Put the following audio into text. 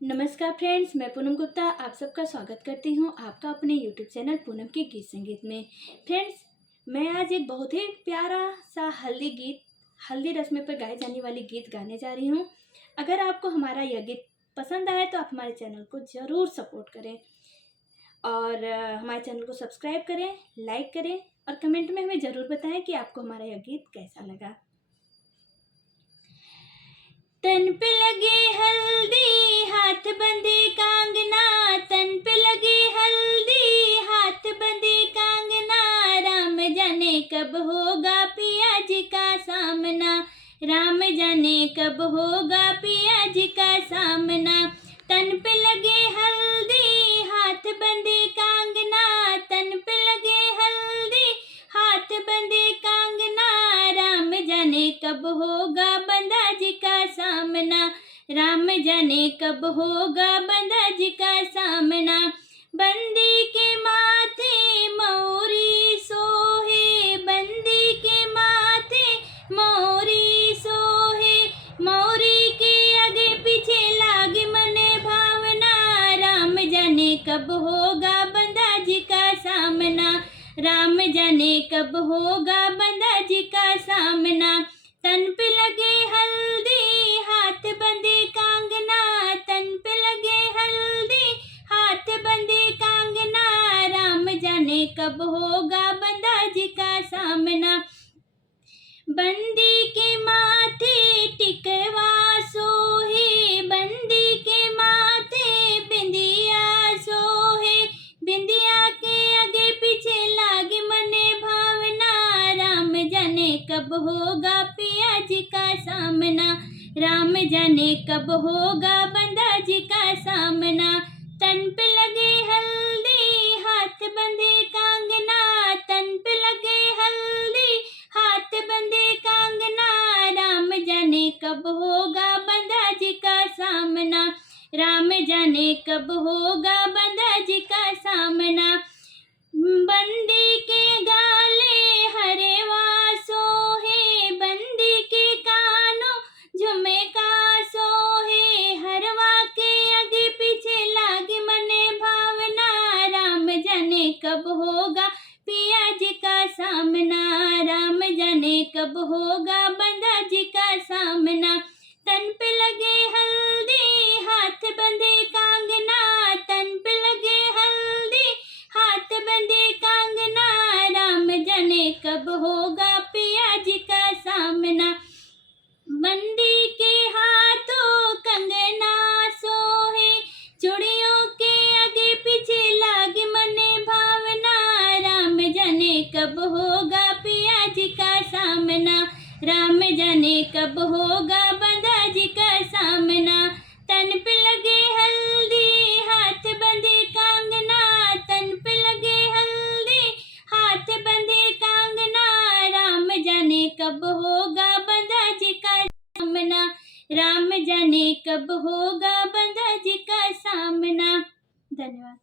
नमस्कार फ्रेंड्स, मैं पूनम गुप्ता आप सबका स्वागत करती हूँ आपका अपने यूट्यूब चैनल पूनम के गीत संगीत में। फ्रेंड्स, मैं आज एक बहुत ही प्यारा सा हल्दी रस्म पर गाए जाने वाली गीत गाने जा रही हूँ। अगर आपको हमारा यह गीत पसंद आए तो आप हमारे चैनल को ज़रूर सपोर्ट करें और हमारे चैनल को सब्सक्राइब करें, लाइक करें और कमेंट में हमें ज़रूर बताएं कि आपको हमारा यह गीत कैसा लगा। तन पे लगे हल्दी हाथ बंधे कंगना, तन पे लगे हल्दी हाथ बंधे कंगना, राम जाने कब होगा पिया जी का सामना, राम जाने कब होगा पिया जी का सामना। तन पे लगे हल्दी हाथ बंधे कंगना, तन पे लगे हल्दी हाथ बंधे कंगना, राम जाने कब होगा बंदा जी का सामना, राम जाने कब होगा बंदा जी का सामना। बंदी के माथे मोरी सोहे, बंदी के माथे मोरी सोहे, मोरी के आगे पीछे लागे मने भावना, राम जाने कब होगा बंदा जी का सामना, राम जाने कब होगा बंदा जी का सामना। तन पे लगे हल्दी हाथ बंधे कंगना, तन पे लगे हल्दी हाथ बंधे कंगना, राम जाने कब होगा बंदा जी का सामना। बंदी के माथे टिकवा सोहे, बंदी के माथे बिंदिया सोहे, बिंदिया के आगे पीछे लागे मने भावना, राम जाने कब होगा पिया जी का सामना, राम जाने कब होगा बंदा जी का सामना। तन पे लगे हल्दी हाथ बंधे कंगना, तन पे लगे हल्दी हाथ बंधे कंगना, राम जाने कब होगा बंदा जी का सामना, राम जाने कब होगा बंदा जी का सामना। बंदी के गाले हरेवा सोहे, बंदी के कानों झुमका सोहे, हरवा के आगे पीछे लागे मने भावना, राम जाने कब होगा पिया जी का सामना, राम जाने कब होगा बंदा जी का सामना। तन पे लगे हल्दी हाथ बंधे कंगना, तन पे लगे हल्दी हाथ बंधे कंगना, राम जाने कब होगा पिया जी का सामना। बंदी के हाथों कंगना सोहे, चूड़ियों के आगे पीछे लागे मने भावना, राम जाने कब होगा पिया जी का सामना, राम जाने कब होगा बंदा जी का सामना। तन पे लगे हल्दी हाथ बंधे कंगना, तन पे लगे हल्दी हाथ बंधे कंगना, राम जाने कब होगा बंदा जी का सामना, राम जाने कब होगा बंदा जी का सामना। धन्यवाद।